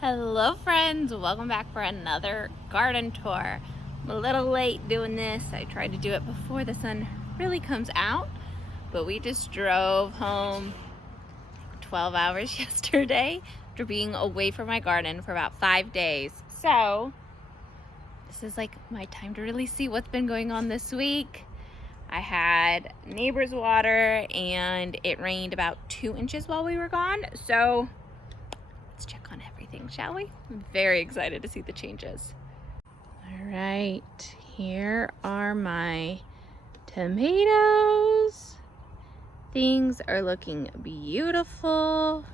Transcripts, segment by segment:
Hello friends, welcome back for another garden tour. I'm a little late doing this. I tried to do it before the sun really comes out, but we just drove home 12 hours yesterday after being away from my garden for about 5 days. So this is like my time to really see what's been going on this week. I had neighbor's water and it rained about 2 inches while we were gone. So let's check on everything, shall we? I'm very excited to see the changes. All right, here are my tomatoes. Things are looking beautiful.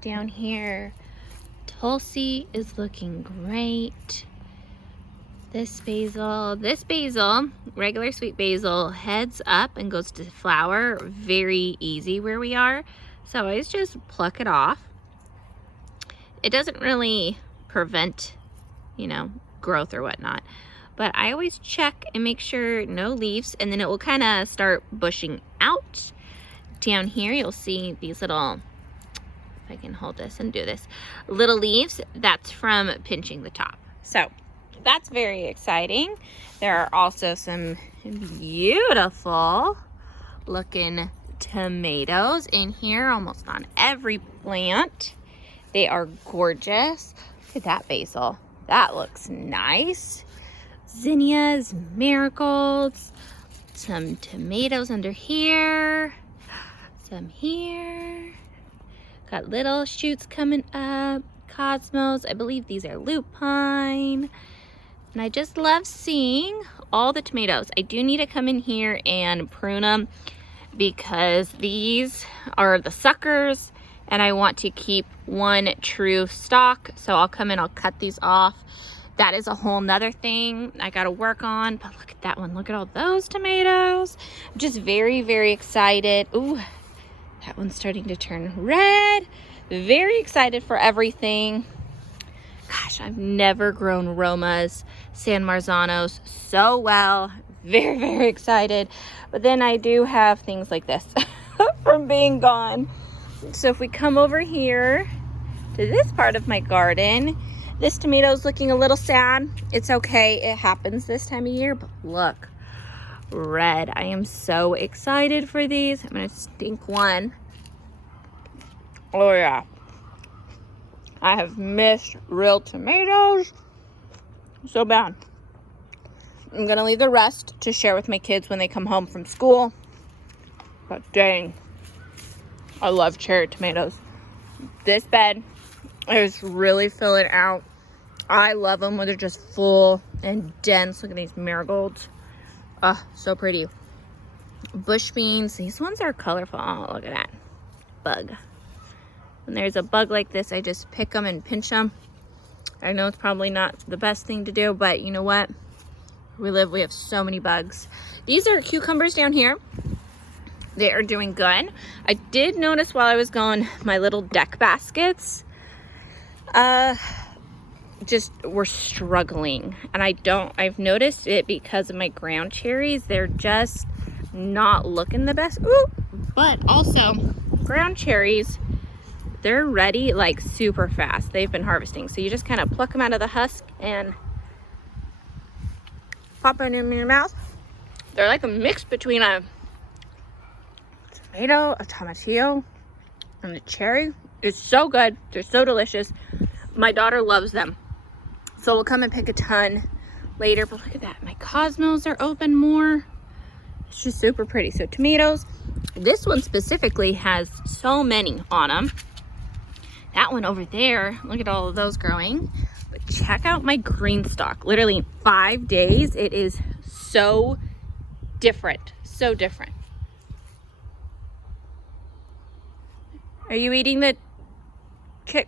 Down here, Tulsi is looking great. This basil, regular sweet basil, heads up and goes to flower very easy where we are. So I always just pluck it off. It doesn't really prevent, growth or whatnot. But I always check and make sure no leaves, and then it will kind of start bushing out. Down here, you'll see these little, if I can hold this and do this, little leaves. That's from pinching the top. So that's very exciting. There are also some beautiful looking tomatoes in here, almost on every plant. They are gorgeous. Look at that basil. That looks nice. Zinnias, marigolds, some tomatoes under here, some here. Got little shoots coming up, cosmos. I believe these are lupine. And I just love seeing all the tomatoes. I do need to come in here and prune them because these are the suckers. And I want to keep one true stalk. So I'll come in, I'll cut these off. That is a whole nother thing I gotta work on. But look at that one, look at all those tomatoes. I'm just very, very excited. Ooh, that one's starting to turn red. Very excited for everything. Gosh, I've never grown Romas, San Marzanos so well. Very, very excited. But then I do have things like this from being gone. So if we come over here to this part of my garden, this tomato is looking a little sad. It's okay, it happens this time of year, but look, red. I am so excited for these. I'm gonna stink one. Oh yeah. I have missed real tomatoes so bad. I'm gonna leave the rest to share with my kids when they come home from school. But dang, I love cherry tomatoes. This bed is really filling out. I love them when they're just full and dense. Look at these marigolds. Oh, so pretty. Bush beans. These ones are colorful. Oh, look at that. Bug. When there's a bug like this, I just pick them and pinch them. I know it's probably not the best thing to do, but you know what? We have so many bugs. These are cucumbers down here. They are doing good. I did notice while I was gone, my little deck baskets just were struggling. And I've noticed it because of my ground cherries. They're just not looking the best. Ooh, but also ground cherries, they're ready like super fast. They've been harvesting. So you just kind of pluck them out of the husk and pop it in your mouth. They're like a mix between a tomato, a tomatillo, and the cherry. It's so good. They're so delicious. My daughter loves them. So we'll come and pick a ton later. But look at that. My cosmos are open more. It's just super pretty. So tomatoes. This one specifically has so many on them. That one over there, look at all of those growing. But check out my green stalk. Literally in 5 days, it is so different. So different. Are you eating the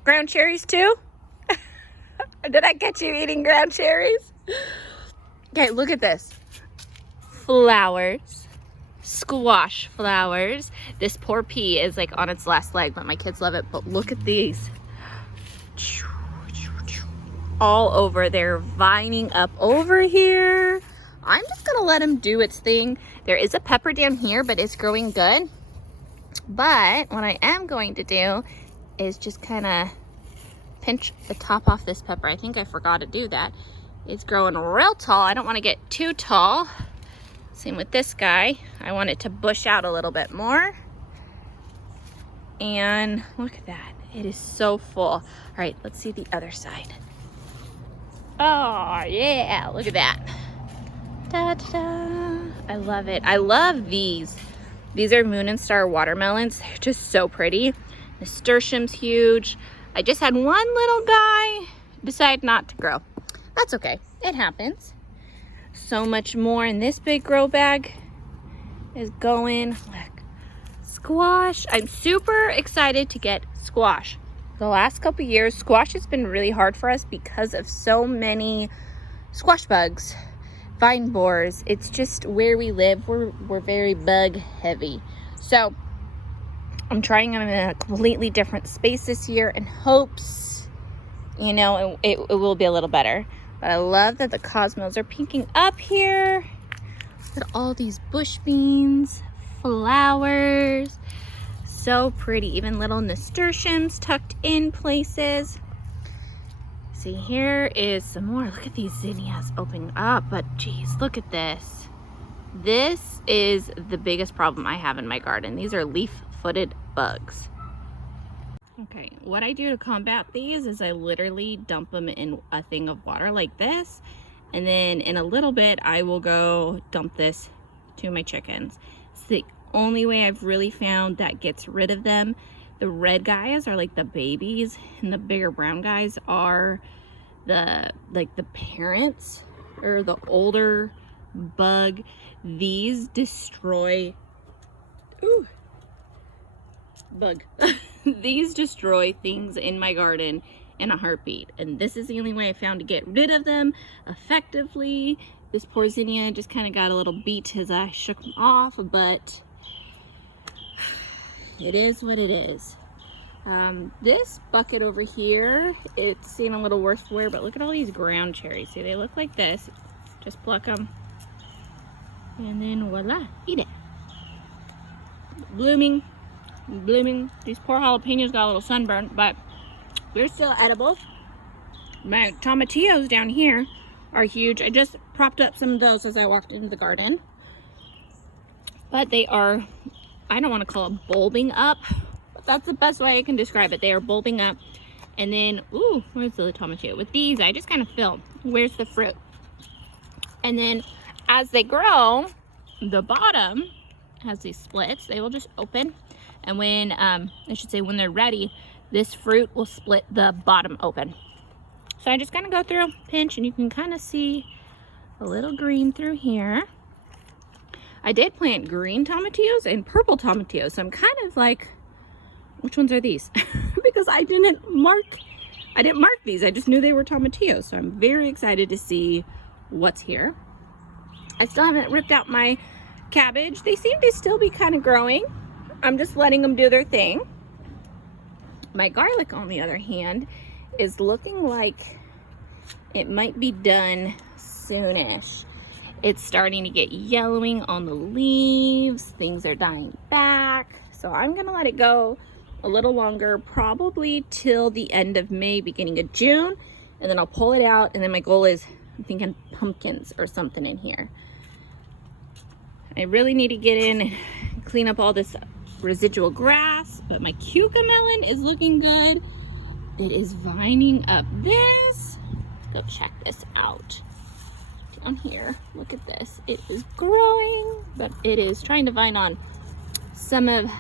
ground cherries too? Did I catch you eating ground cherries? Okay, look at this. Flowers. Squash flowers. This poor pea is like on its last leg, but my kids love it. But look at these. All over. They're vining up over here. I'm just gonna let them do its thing. There is a pepper down here, but it's growing good. But what I am going to do is just kind of pinch the top off this pepper. I think I forgot to do that. It's growing real tall. I don't want to get too tall. Same with this guy. I want it to bush out a little bit more. And look at that. It is so full. All right, let's see the other side. Oh, yeah, look at that. Da-da-da. I love it. I love these. These are Moon and Star watermelons. They're just so pretty. Nasturtium's huge. I just had one little guy decide not to grow. That's okay. It happens. So much more in this big grow bag is going. Look, squash. I'm super excited to get squash. The last couple years, squash has been really hard for us because of so many squash bugs, vine borers. It's just where we live. We're very bug heavy. So I'm trying them in a completely different space this year in hopes, you know, it will be a little better. But I love that the cosmos are pinking up here. Look at all these bush beans, flowers. So pretty. Even little nasturtiums tucked in places. See, here is some more. Look at these zinnias opening up. But geez, look at this. This is the biggest problem I have in my garden. These are leaf-footed bugs. Okay, what I do to combat these is I literally dump them in a thing of water like this, and then in a little bit I will go dump this to my chickens. It's the only way I've really found that gets rid of them. The red guys are like the babies, and the bigger brown guys are the parents or the older bug. These destroy bug. These destroy things in my garden in a heartbeat, and this is the only way I found to get rid of them effectively. This poor zinnia just kind of got a little beat as I shook them off, but it is what it is. This bucket over here, it's seen a little worse for wear, but look at all these ground cherries. See, they look like this. Just pluck them, and then voila, eat it. Blooming. These poor jalapenos got a little sunburn, but they're still edible. My tomatillos down here are huge. I just propped up some of those as I walked into the garden, but they are, I don't want to call it bulbing up, but that's the best way I can describe it. They are bulbing up. And then, ooh, where's the tomatillo? With these, I just kind of fill. Where's the fruit? And then as they grow, the bottom has these splits. They will just open. And when, I should say when they're ready, this fruit will split the bottom open. So I just kind of go through, pinch, and you can kind of see a little green through here. I did plant green tomatillos and purple tomatillos. So I'm kind of like, which ones are these? Because I didn't mark these. I just knew they were tomatillos. So I'm very excited to see what's here. I still haven't ripped out my cabbage. They seem to still be kind of growing. I'm just letting them do their thing. My garlic, on the other hand, is looking like it might be done soonish. It's starting to get yellowing on the leaves. Things are dying back. So I'm gonna let it go a little longer, probably till the end of May, beginning of June. And then I'll pull it out. And then my goal is, I'm thinking pumpkins or something in here. I really need to get in and clean up all this residual grass, but my Kuka melon is looking good. It is vining up this. Go check this out. Down here, look at this. It is growing, but it is trying to vine on some of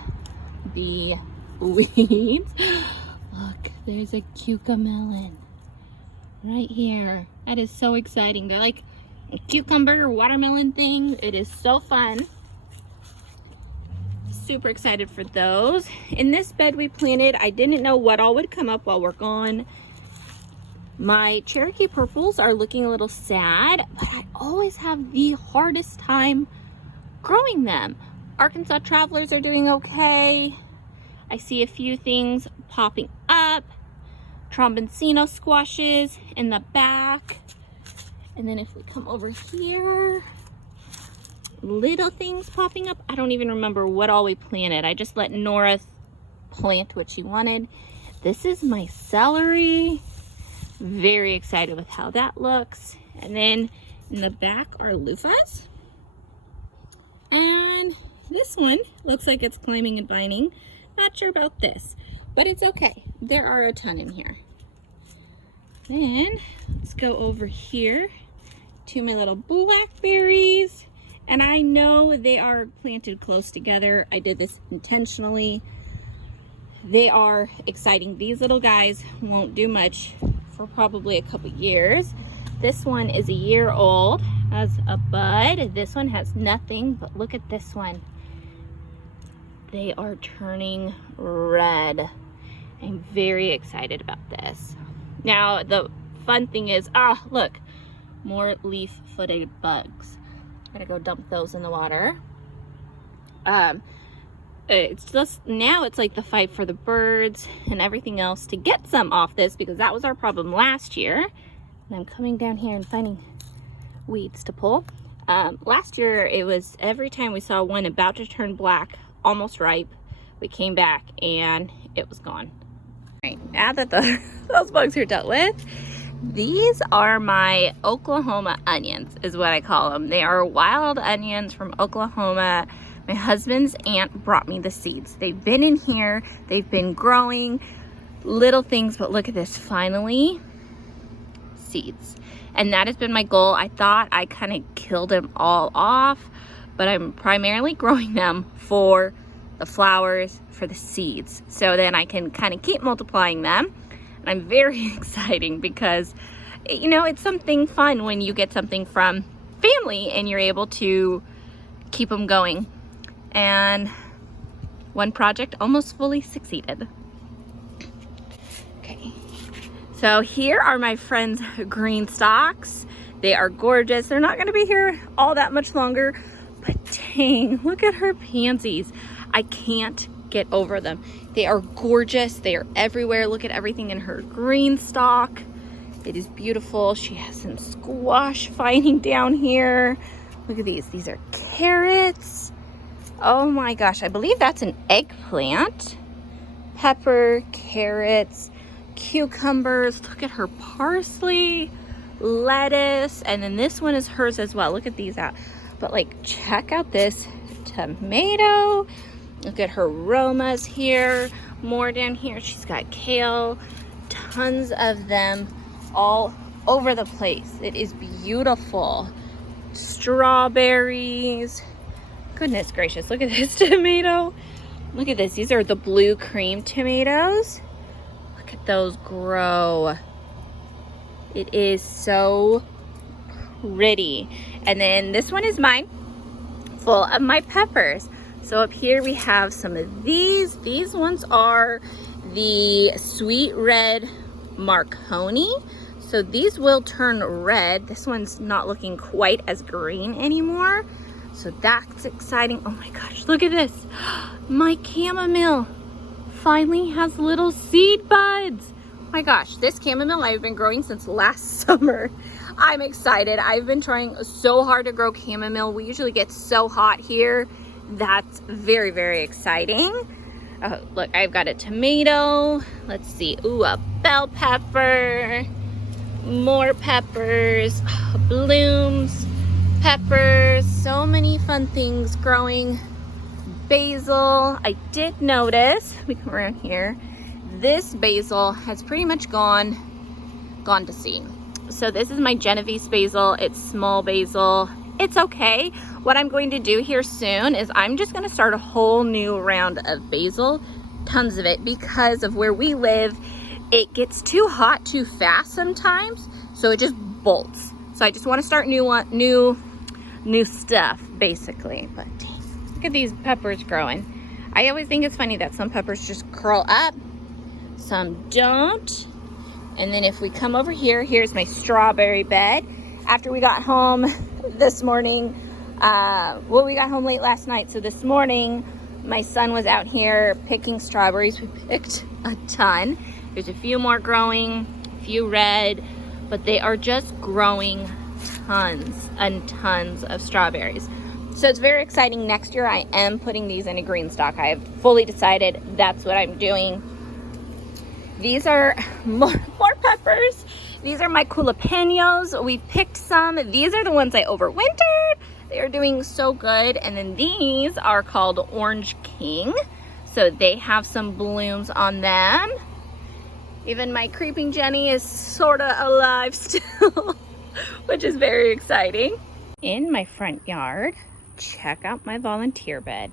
the weeds. Look, there's a Kuka melon right here. That is so exciting. They're like a cucumber watermelon thing. It is so fun. Super excited for those. In this bed we planted, I didn't know what all would come up while we're gone. My Cherokee Purples are looking a little sad, but I always have the hardest time growing them. Arkansas Travelers are doing okay. I see a few things popping up. Tromboncino squashes in the back. And then if we come over here, little things popping up. I don't even remember what all we planted. I just let Nora plant what she wanted. This is my celery. Very excited with how that looks. And then in the back are loofahs. And this one looks like it's climbing and binding. Not sure about this, but it's okay. There are a ton in here. Then let's go over here to my little blackberries. And I know they are planted close together. I did this intentionally. They are exciting. These little guys won't do much for probably a couple years. This one is a year old, has a bud. This one has nothing, but look at this one. They are turning red. I'm very excited about this. Now, the fun thing is, look, more leaf-footed bugs. I'm gonna go dump those in the water. It's just, now it's like the fight for the birds and everything else to get some off this, because that was our problem last year. And I'm coming down here and finding weeds to pull. Last year, it was every time we saw one about to turn black, almost ripe, we came back and it was gone. All right, now that those bugs are dealt with, these are my Oklahoma onions, is what I call them. They are wild onions from Oklahoma. My husband's aunt brought me the seeds. They've been in here, they've been growing, little things, but look at this, finally, seeds. And that has been my goal. I thought I kind of killed them all off, but I'm primarily growing them for the flowers, for the seeds, so then I can kind of keep multiplying them. And I'm very excited because, you know, it's something fun when you get something from family and you're able to keep them going. And one project almost fully succeeded. Okay, so here are my friend's green stalks. They are gorgeous. They're not gonna be here all that much longer, but dang, look at her pansies. I can't get over them. They are gorgeous. They are everywhere. Look at everything in her green stalk. It is beautiful. She has some squash fighting down here. Look at these. These are carrots. Oh my gosh, I believe that's an eggplant. Pepper, carrots, cucumbers. Look at her parsley, lettuce, and then this one is hers as well. Look at these out. But like, check out this tomato. Look at her aromas here. More down here. She's got kale. Tons of them all over the place. It is beautiful. Strawberries. Goodness gracious, look at this tomato. Look at this. These are the blue cream tomatoes. Look at those grow. It is so pretty. And then this one is mine, full of my peppers. So up here we have some of these. These ones are the sweet red Marconi. So these will turn red. This one's not looking quite as green anymore. So that's exciting. Oh my gosh, look at this. My chamomile finally has little seed buds. Oh my gosh, this chamomile I've been growing since last summer. I'm excited. I've been trying so hard to grow chamomile. We usually get so hot here. That's very, very exciting. Oh, look, I've got a tomato. Let's see. Ooh, a bell pepper. More peppers. Blooms. Peppers. So many fun things growing. Basil. I did notice, we come around here, this basil has pretty much gone to seed. So this is my Genovese basil. It's small basil. It's okay. What I'm going to do here soon is I'm just going to start a whole new round of basil, tons of it, because of where we live. It gets too hot too fast sometimes, so it just bolts. So I just want to start new stuff basically. But dang, look at these peppers growing. I always think it's funny that some peppers just curl up, some don't. And then if we come over here, here's my strawberry bed. After we got home this morning, well, we got home late last night, so this morning my son was out here picking strawberries. We picked a ton. There's a few more growing, a few red, but they are just growing tons and tons of strawberries. So it's very exciting. Next year I am putting these in a green stock. I have fully decided that's what I'm doing. These are more peppers. These are my jalapenos. We picked some. These are the ones I overwintered. They are doing so good. And then these are called Orange King. So they have some blooms on them. Even my creeping Jenny is sort of alive still, which is very exciting. In my front yard, check out my volunteer bed.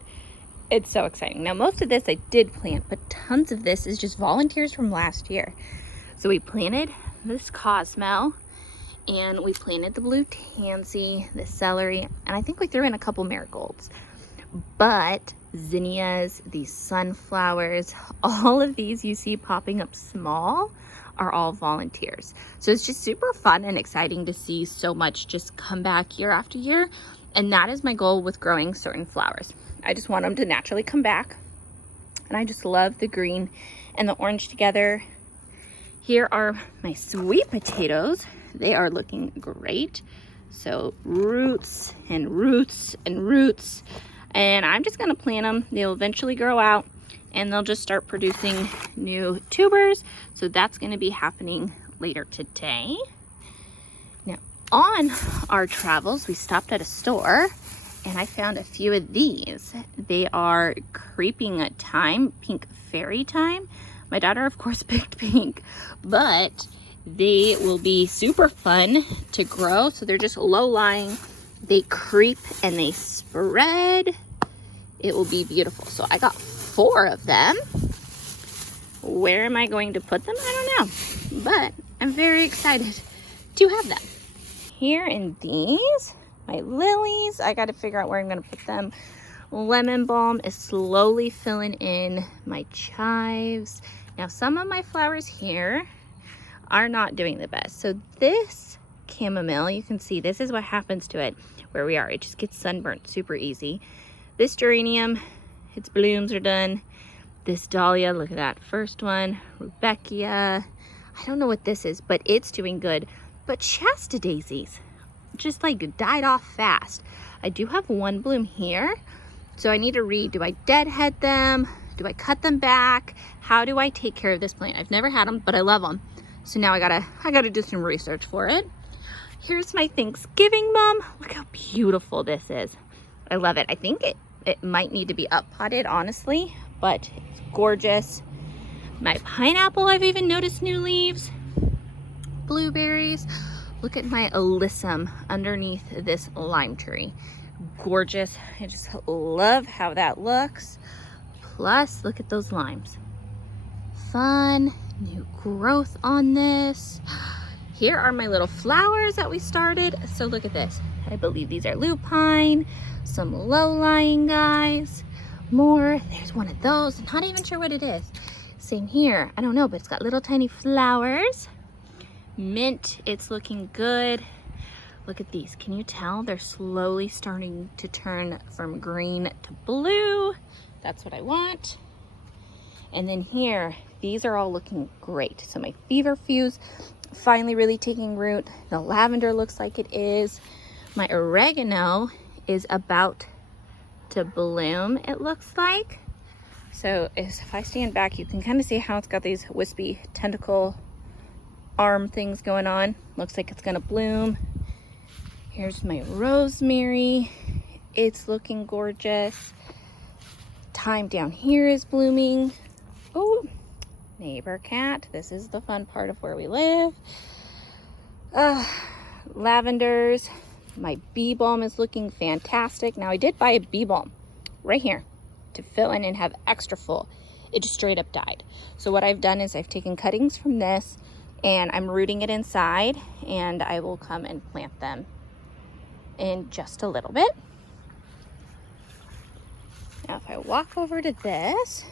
It's so exciting. Now, most of this I did plant, but tons of this is just volunteers from last year. So we planted this Cosmo, and we planted the blue tansy, the celery, and I think we threw in a couple marigolds. But zinnias, these sunflowers, all of these you see popping up small are all volunteers. So it's just super fun and exciting to see so much just come back year after year. And that is my goal with growing certain flowers. I just want them to naturally come back. And I just love the green and the orange together. Here are my sweet potatoes. They are looking great. So roots and roots and roots. And I'm just gonna plant them. They'll eventually grow out and they'll just start producing new tubers. So that's gonna be happening later today. Now, on our travels, we stopped at a store and I found a few of these. They are creeping thyme, pink fairy thyme. My daughter, of course, picked pink, but they will be super fun to grow. So they're just low-lying. They creep and they spread. It will be beautiful. So I got 4 of them. Where am I going to put them? I don't know, but I'm very excited to have them. Here in these, my lilies, I got to figure out where I'm going to put them. Lemon balm is slowly filling in my chives. Now, some of my flowers here are not doing the best. So this chamomile, you can see this is what happens to it where we are. It just gets sunburnt super easy. This geranium, its blooms are done. This dahlia, look at that first one. Rudbeckia, I don't know what this is, but it's doing good. But Shasta daisies just like died off fast. I do have one bloom here, so I need to read, do I deadhead them? Do I cut them back? How do I take care of this plant? I've never had them, but I love them. So now I gotta do some research for it. Here's my Thanksgiving mum. Look how beautiful this is. I love it. I think it might need to be up potted, honestly, but it's gorgeous. My pineapple, I've even noticed new leaves. Blueberries. Look at my alyssum underneath this lime tree. Gorgeous. I just love how that looks. Plus, look at those limes. Fun, new growth on this. Here are my little flowers that we started. So look at this. I believe these are lupine, some low-lying guys, more. There's one of those. I'm not even sure what it is. Same here. I don't know, but it's got little tiny flowers. Mint, it's looking good. Look at these. Can you tell? They're slowly starting to turn from green to blue. That's what I want. And then here, these are all looking great. So my feverfews finally really taking root. The lavender looks like it is. My oregano is about to bloom, it looks like. So if I stand back, you can kind of see how it's got these wispy tentacle arm things going on. Looks like it's gonna bloom. Here's my rosemary. It's looking gorgeous. Thyme down here is blooming. Oh, neighbor cat. This is the fun part of where we live. Lavenders. My bee balm is looking fantastic. Now I did buy a bee balm right here to fill in and have extra full. It just straight up died. So what I've done is I've taken cuttings from this and I'm rooting it inside, and I will come and plant them in just a little bit. Now if I walk over to this,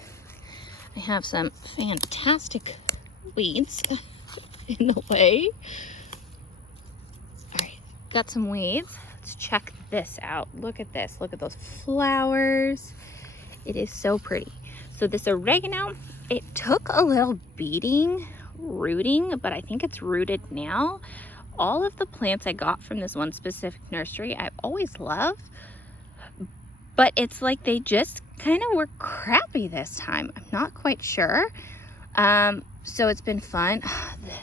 I have some fantastic weeds in the way. All right, got some weeds. Let's check this out. Look at this. Look at those flowers. It is so pretty. So this oregano, it took a little beating rooting, but I think it's rooted now. All of the plants I got from this one specific nursery I've always loved, but it's like they just kind of were crappy this time. I'm not quite sure. So it's been fun.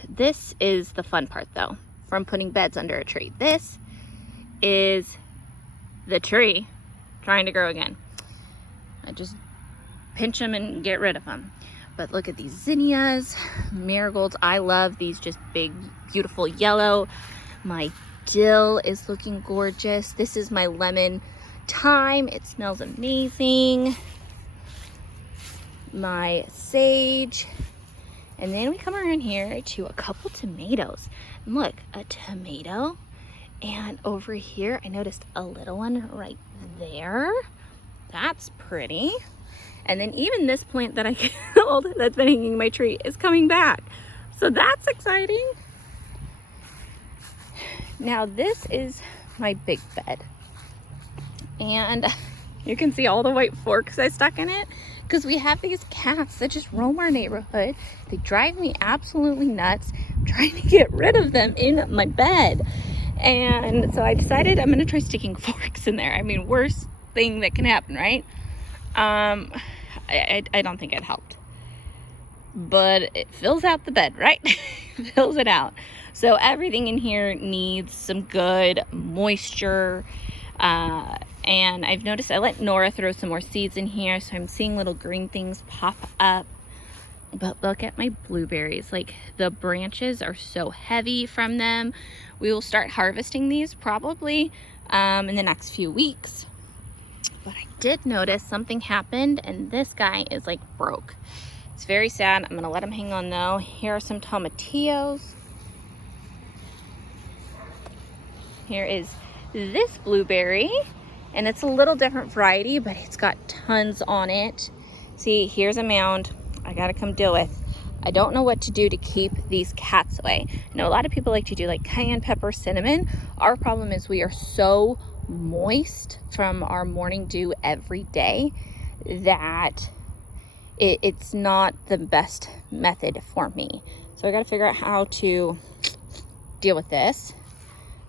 This is the fun part though, from putting beds under a tree. This is the tree trying to grow again. I just pinch them and get rid of them. But look at these zinnias, marigolds. I love these just big, beautiful yellow. My dill is looking gorgeous. This is my lemon thyme. It smells amazing. My sage. And then we come around here to a couple tomatoes. And look, a tomato. And over here, I noticed a little one right there. That's pretty. And then even this plant that I killed that's been hanging in my tree is coming back. So that's exciting. Now this is my big bed. And you can see all the white forks I stuck in it because we have these cats that just roam our neighborhood. They drive me absolutely nuts. I'm trying to get rid of them in my bed. And so I decided I'm gonna try sticking forks in there. I mean, worst thing that can happen, right? I don't think it helped, but it fills out the bed, right? Fills it out. So everything in here needs some good moisture. And I've noticed I let Nora throw some more seeds in here, so I'm seeing little green things pop up. But look at my blueberries. Like, the branches are so heavy from them. We will start harvesting these probably in the next few weeks. But I did notice something happened, and this guy is like broke. It's very sad. I'm gonna let him hang on though. Here are some tomatillos. Here is this blueberry, and it's a little different variety, but it's got tons on it. See, here's a mound I gotta come deal with. I don't know what to do to keep these cats away. I know a lot of people like to do like cayenne pepper, cinnamon. Our problem is we are so moist from our morning dew every day that it's not the best method for me. So I got to figure out how to deal with this.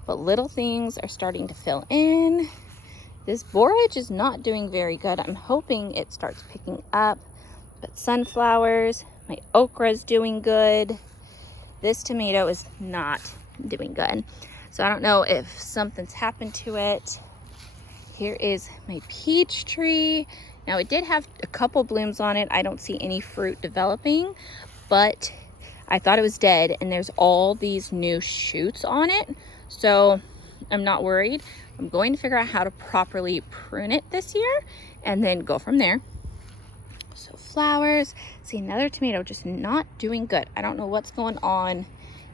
But little things are starting to fill in. This borage is not doing very good. I'm hoping it starts picking up. But sunflowers, my okra is doing good. This tomato is not doing good. So I don't know if something's happened to it. Here is my peach tree. Now it did have a couple blooms on it. I don't see any fruit developing, but I thought it was dead, and there's all these new shoots on it. So I'm not worried. I'm going to figure out how to properly prune it this year and then go from there. So flowers. See, another tomato just not doing good. I don't know what's going on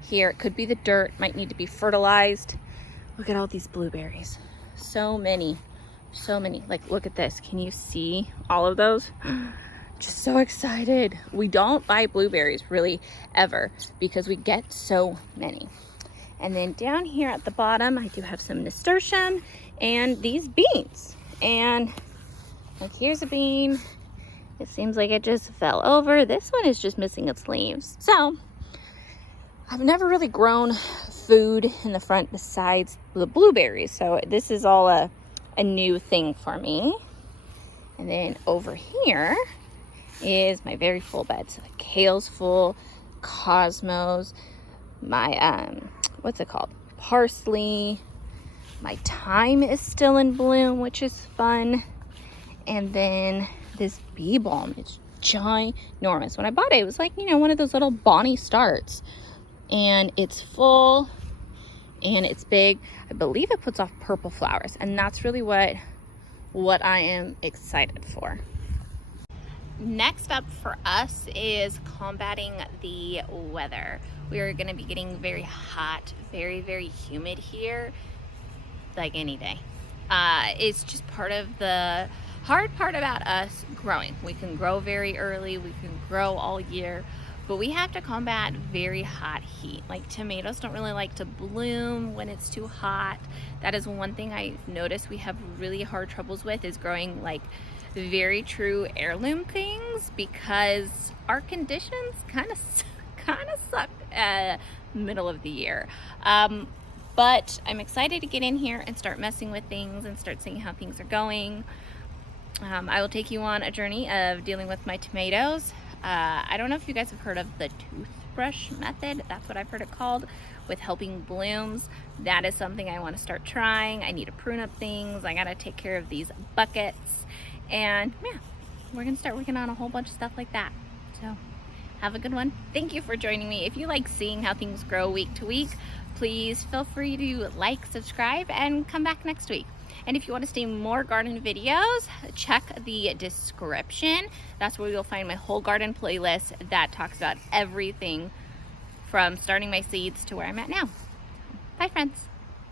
here. It could be the dirt, might need to be fertilized. Look at all these blueberries. So many. Like, look at this. Can you see all of those? Just so excited. We don't buy blueberries really ever because we get so many. And then down here at the bottom, I do have some nasturtium and these beans. And like, here's a bean. It seems like it just fell over. This one is just missing its leaves. So I've never really grown food in the front besides the blueberries. So this is all a new thing for me. And then over here is my very full bed. So the kale's full, cosmos, my, what's it called? Parsley. My thyme is still in bloom, which is fun. And then this bee balm is ginormous. When I bought it, it was like, you know, one of those little Bonnie starts. And it's full and it's big. I believe it puts off purple flowers, and that's really what I am excited for. Next up for us is combating the weather. We are going to be getting very hot, very, very humid here, like any day. It's just part of the hard part about us growing. We can grow very early, we can grow all year, but we have to combat very hot heat. Like, tomatoes don't really like to bloom when it's too hot. That is one thing I noticed we have really hard troubles with, is growing like very true heirloom things, because our conditions kind of suck middle of the year. But I'm excited to get in here and start messing with things and start seeing how things are going. I will take you on a journey of dealing with my tomatoes. I don't know if you guys have heard of the toothbrush method. That's what I've heard it called, with helping blooms. That is something I want to start trying. I need to prune up things. I gotta take care of these buckets, and yeah, we're gonna start working on a whole bunch of stuff like that. So have a good one. Thank you for joining me. If you like seeing how things grow week to week, please feel free to like, subscribe, and come back next week. And if you want to see more garden videos, check the description. That's where you'll find my whole garden playlist that talks about everything from starting my seeds to where I'm at now. Bye, friends.